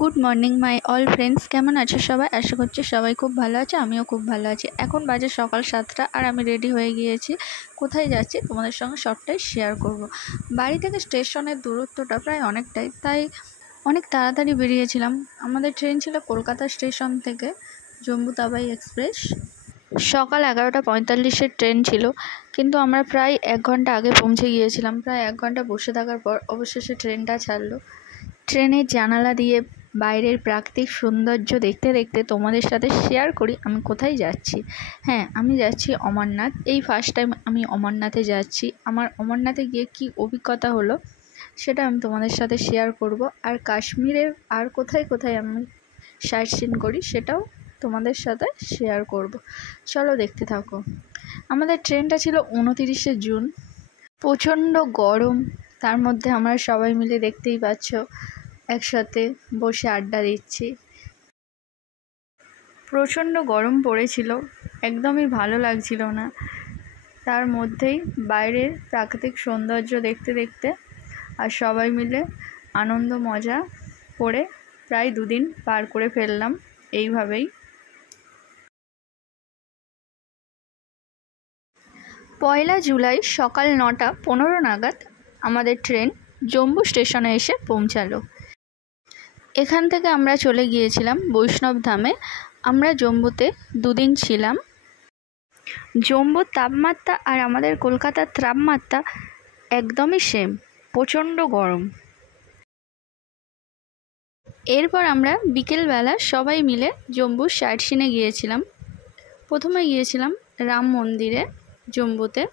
Good morning my all friends, কেমন আছো সবাই? আশা করছি সবাই খুব ভালো আছে, আমিও খুব ভালো আছি। এখন বাজে সকাল 7টা আর আমি রেডি হয়ে গিয়েছি। কোথায় যাচ্ছি তোমাদের সঙ্গে সবটাই শেয়ার করব। বাড়ি থেকে স্টেশনের দূরত্বটা প্রায় অনেকটাই, তাই অনেক তাড়াতাড়ি বেরিয়েছিলাম। আমাদের ট্রেন ছিল কলকাতা স্টেশন থেকে জম্মু তাওয়াই এক্সপ্রেস। সকাল 11:45 ট্রেন ছিল, কিন্তু আমরা প্রায় 1 ঘন্টা আগে পৌঁছে গিয়েছিলাম। প্রায় 1 ঘন্টা বসে থাকার পর অবশেষে ট্রেনটা ছাড়লো। ট্রেনের জানালা দিয়ে বাইরের প্রাকৃতিক সৌন্দর্য দেখতে দেখতে তোমাদের সাথে শেয়ার করি আমি কোথায় যাচ্ছি। হ্যাঁ, আমি যাচ্ছি অমরনাথ। এই ফার্স্ট টাইম আমি অমরনাথে যাচ্ছি। আমার অমরনাথে গিয়ে কি অভিজ্ঞতা হলো সেটা আমি তোমাদের সাথে শেয়ার করব। আর কাশ্মীরের আর কোথায় কোথায় আমি সাইট সিন করি সেটাও তোমাদের সাথে শেয়ার করব। চলো দেখতে থাকো। আমাদের ট্রেনটা ছিল 29শে জুন। প্রচণ্ড গরম, তার মধ্যে আমরা সবাই মিলে দেখতেই পাচ্ছ একসাথে বসে আড্ডা দিচ্ছি। প্রচণ্ড গরম পড়েছিল, একদমই ভালো লাগছিল না। তার মধ্যেই বাইরের প্রাকৃতিক সৌন্দর্য দেখতে দেখতে আর সবাই মিলে আনন্দ মজা করে প্রায় 2 দিন পার করে ফেললাম এইভাবেই। পয়লা জুলাই সকাল 9:15 নাগাদ আমাদের ট্রেন জম্মু স্টেশনে এসে পৌঁছালো। এখান থেকে আমরা চলে গিয়েছিলাম বৈষ্ণব ধামে। আমরা জম্মুতে 2 দিন ছিলাম। জম্মুর তাপমাত্রা আর আমাদের কলকাতার তাপমাত্রা একদমই সেম, প্রচণ্ড গরম। এরপর আমরা বিকেলবেলা সবাই মিলে জম্মুর সাইট সিনে গিয়েছিলাম। প্রথমে গিয়েছিলাম রাম মন্দিরে জম্মুতে।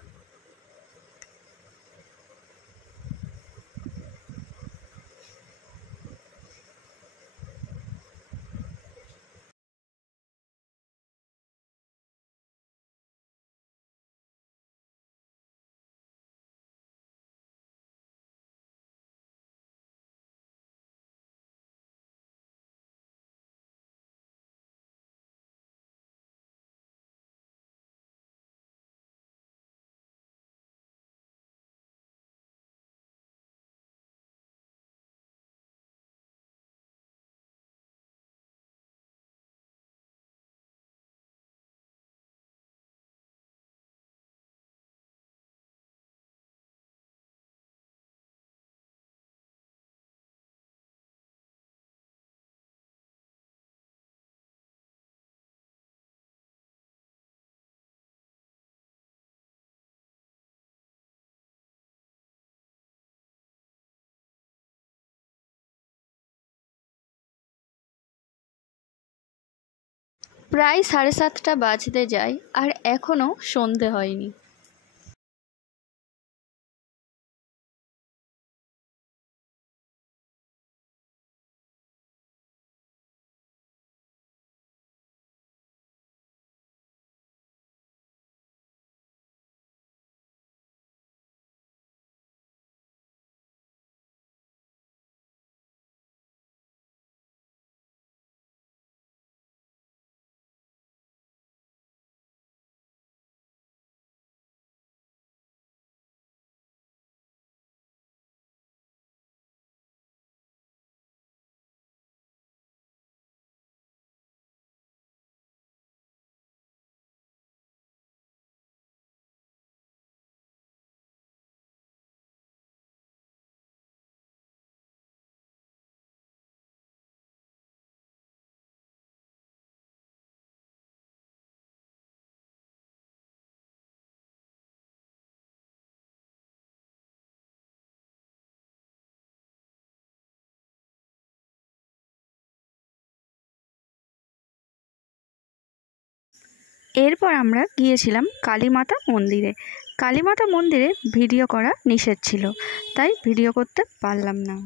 প্রায় 7:30 বাজতে যায় আর এখনও সন্ধে হয়নি। এরপর আমরা গিয়েছিলাম কালীমাতা মন্দিরে। কালীমাতা মন্দিরে ভিডিও করা নিষেধ ছিল, তাই ভিডিও করতে পারলাম না।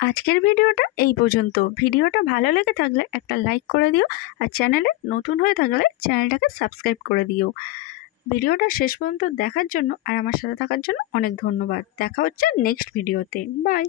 আজকের ভিডিওটা এই পর্যন্ত। ভিডিওটা ভালো লেগে থাকলে একটা লাইক করে দিও, আর চ্যানেলে নতুন হয়ে থাকলে চ্যানেলটাকে সাবস্ক্রাইব করে দিও। ভিডিওটা শেষ পর্যন্ত দেখার জন্য আর আমার সাথে থাকার জন্য অনেক ধন্যবাদ। দেখা হচ্ছে নেক্সট ভিডিওতে। বাই।